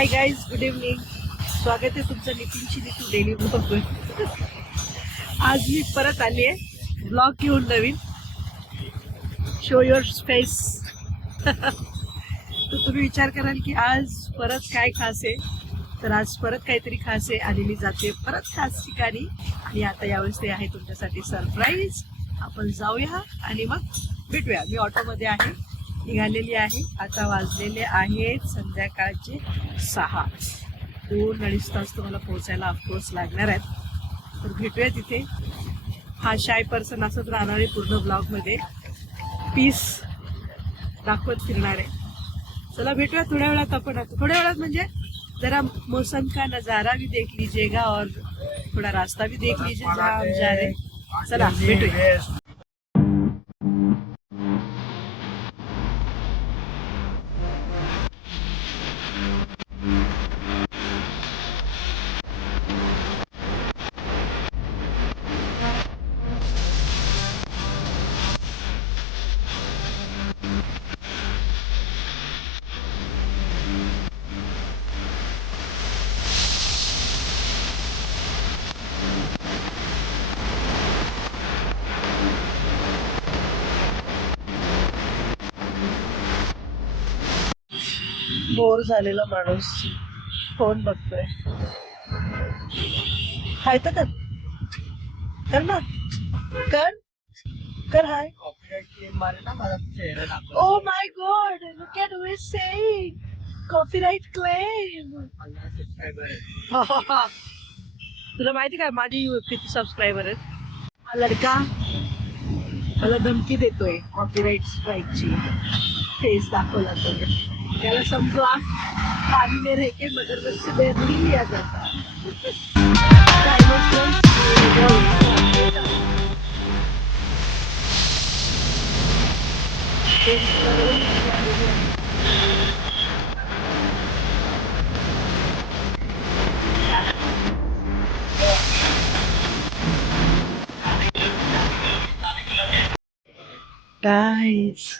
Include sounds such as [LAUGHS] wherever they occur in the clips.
Hi guys good evening स्वागत आहे तुमचं नितीनची नितू डेली ब्लॉग आज मी परत आली आहे. ब्लॉग घेऊन नवीन. शो युअर स्पेस तर तुम्ही विचार कराल की आज परत काय खास आहे? तर आज परत काहीतरी खास आहे. आणि मी जाते परत खास ठिकाणी. आणि आता यावेळेस ते आहे तुमच्यासाठी सरप्राईज आपण जाऊया आणि मग भेटूया. मी ऑटोमध्ये आहे. निघालेली आहे. आता वाजलेले आहेत संध्याकाळचे सहा. दोन अडीच तास तुम्हाला पोहोचायला ऑफकोर्स लागणार आहेत. तर भेटूया तिथे हा शाय पर्सन असंच राहणार आहे पूर्ण ब्लॉगमध्ये पीस दाखवत फिरणार आहे. चला भेटूया थोड्या वेळात आपण आता. थोड्या वेळात म्हणजे जरा मौसम का नजारा भी देख लीजिएगा और थोड़ा रास्ता भी देख लीजिए जहाँ हम जा रहे चला भेटूया. बोर झालेला माणूस. फोन बघतोय? हाय तर कर. कर ना. कर. कर hi. Oh my god look at who say saying copyright claim तुला माहिती काय? माझी किती सबस्क्रायबर आहेत? हा लडका मला धमकी देतोय. कॉपीराईट स्ट्राईकची फेस दाखवला तर त्याला समजा पाणी में रह के मगरमच्छ से बैर नहीं लिया जाता Guys,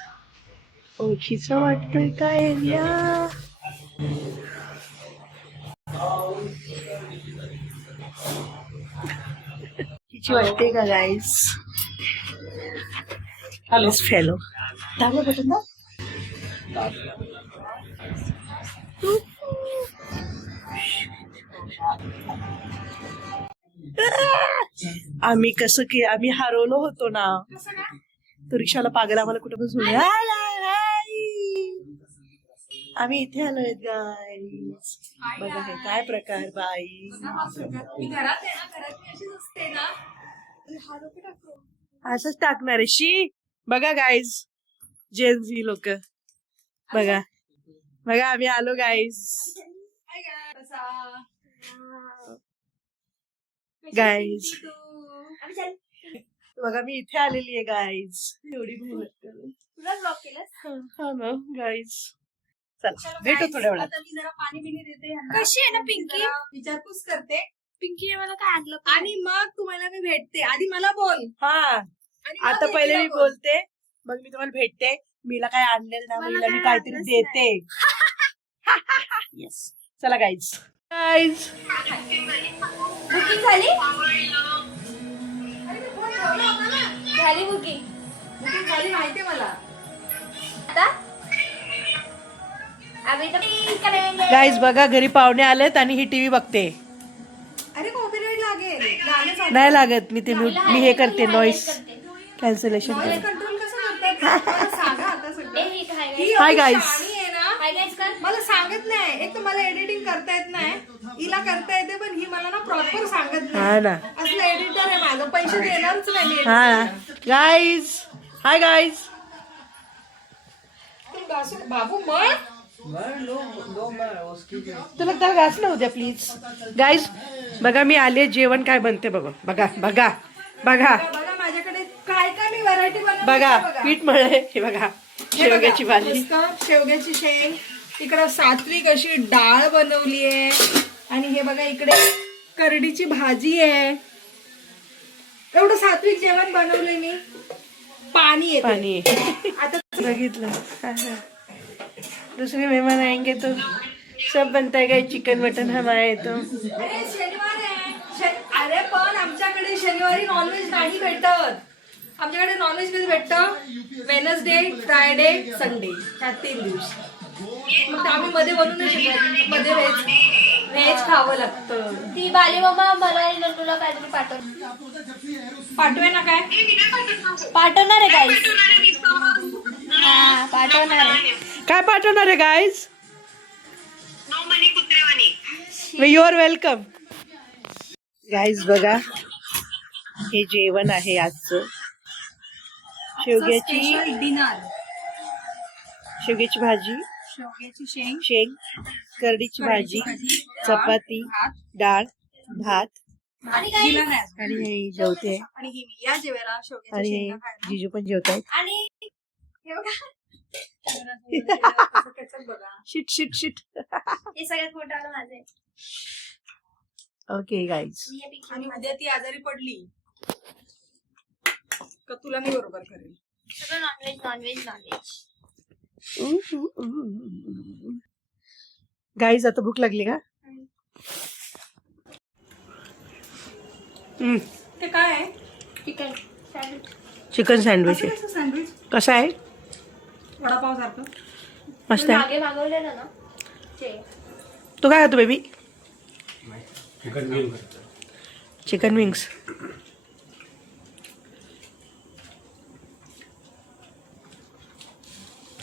ओळखीचं वाटतंय काय एरिया तिची वाटते का गाईस आलेस फॅलो दाबलं बटन ना आम्ही कसं की आम्ही हरवलो होतो ना. तो रिक्षाला पागल आम्हाला कुठं पण सोडलं हाय, हाय, हाय. आम्ही इथे आलोय गाईस बघा हे काय प्रकार बाई. असंच टाकणार आहे. शी बघा गाईज जेन्झी लोक. बघा. बघा आम्ही आलो गाईज गाईज बघा मी इथे आलेली आहे गाईज एवढी मेहनत करून तुला ब्लॉक केलंस? हा हा ना गाईज चला भेटू थोड्या वेळात. आता मी जरा पाणी बिणी देते ह्यांना. कशी आहे ना पिंकी? जरा विचारपूस करते. पिंकीने मला काय आणलं आणि मग तुम्हाला मी भेटते. आधी मला बोल. हा आणि मग आता पहिले मी बोल. बोलते. मग मी तुम्हाला भेटते. मीला काय आणलेलं ना मला मीला मी काय काहीतरी आणलंच देते. येस चला गाईज गाईज बुकिंग झाली? अरे मी फोन ठेवला होता ना. झाली बुकिंग बुकिंग झाली माहितीये मला. आता? पिंक गाईज बघा घरी पाहुणे आलेत आणि ही टीव्ही बघते. अरे लागेल. नाही लागत मी ते म्यूट मी हे करते नॉईस. कॅन्सलेशन करते. कसं करतात? मला सांगत नाही. एक तर मला एडिटिंग करता येत नाही. हिला करता येते पण ही मला ना प्रॉपर सांगत नाही. हा ना. असलं एडिटर आहे माझं. पैसे देणारच नाही हा. गाईज हाय गाईज बाबू मग? तुला त्याला घास ना उद्या प्लीज गाईज बघा मी आले जेवण काय बनते बघा. बघा बघा बघा. बघा माझ्याकडे काय काय मी व्हरायटी बघा पीठ मळे हे बघा शेवग्याची भाजी. शेवग्याची शेंग. इकडं सात्विक अशी डाळ बनवली आहे. आणि हे बघा इकडे करडीची भाजी आहे. एवढं सात्विक जेवण बनवलंय मी. पाणी येते पाणी. आता बघितलं. दुसरे मेहमान आएंगे तो सब बनता है चिकन मटन हमारा है तो। अरे शनिवार आहे अरे पण आमच्याकडे शनिवारी नॉनव्हेज नाही भेटत. आमच्याकडे नॉनव्हेज कधी भेटतं. वेनसडे फ्रायडे संडे ह्या तीन दिवस मग आम्ही मध्ये बनवू नाही शकत मध्ये व्हेज व्हेज खावं लागतं. ती बाली मामा मला आणि नंदूला काहीतरी पाठव. पाठवे ना काय पाठवणार आहे गाईस हा पाठवणार आहे. काय पाठवणार आहे guys you are welcome guys बघा हे जेवण आहे आजचं. शेवग्याची डिनर शेवग्याची भाजी. शेवग्याची शेंग शेंग करडीची भाजी चपाती डाळ भात आणि हे जेवते. आणि या जेवायला आणि जिजू पण जेवत आहेत आणि हे बघा. कसं ketchup बघा शिट शिट शिट. हे सगळ्यात मोठं आलं माझे. ओके गाईज आणि उद्या ती आजारी पडली का तुला नाही बरोबर करेल? सगळं नॉनव्हेज नॉनव्हेज नॉनव्हेज गाईज आता भूक लागली का? ते काय आहे? चिकन सँडविच चिकन सँडविच आहे. कसं सँडविच कसं आहे? वडापाव सारखं. मस्त आहे. मागे मागवलेलं ना? ते तू काय खातो बेबी चिकन विंग्स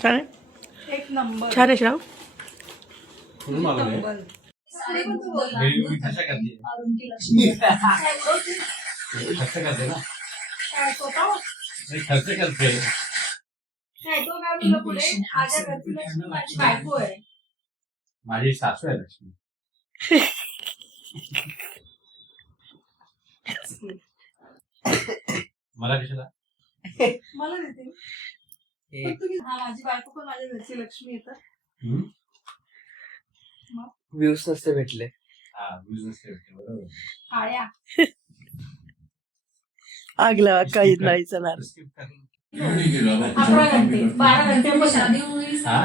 छान आहे. एक नंबर. छान आहे श्राव. खर्च करते माझी बायको आहे. माझी सासू आहे लक्ष्मी. [LAUGHS] मला कशाला? मला देते. माझी बायको पण माझ्या घरची लक्ष्मी येतात? व्ह्यूज नसते भेटले. हा बिझनेस करते बरोबर. काळ्या. आग लावा काही नाही घंटे. बारा घंटे. हा?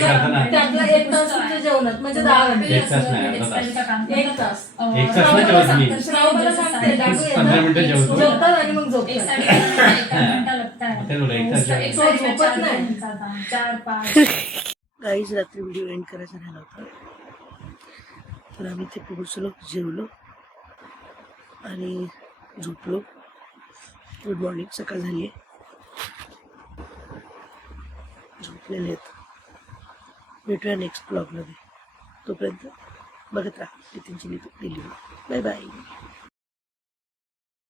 करताना त्यातला एक तास जेवणात म्हणजे दहा घंटे. एक तास मला सांगते जेवतात आणि मग झोपतात. काहीच रात्री व्हिडिओ एंड करायचा राहिला होता. तर आम्ही ते पोहोचलो जेवलो आणि झोपलो. गुड मॉर्निंग सकाळ झाली आहे झोपलेले आहेत. भेटूया नेक्स्ट ब्लॉगमध्ये तोपर्यंत बघत राहा. नितीनची लिहिली बाय बाय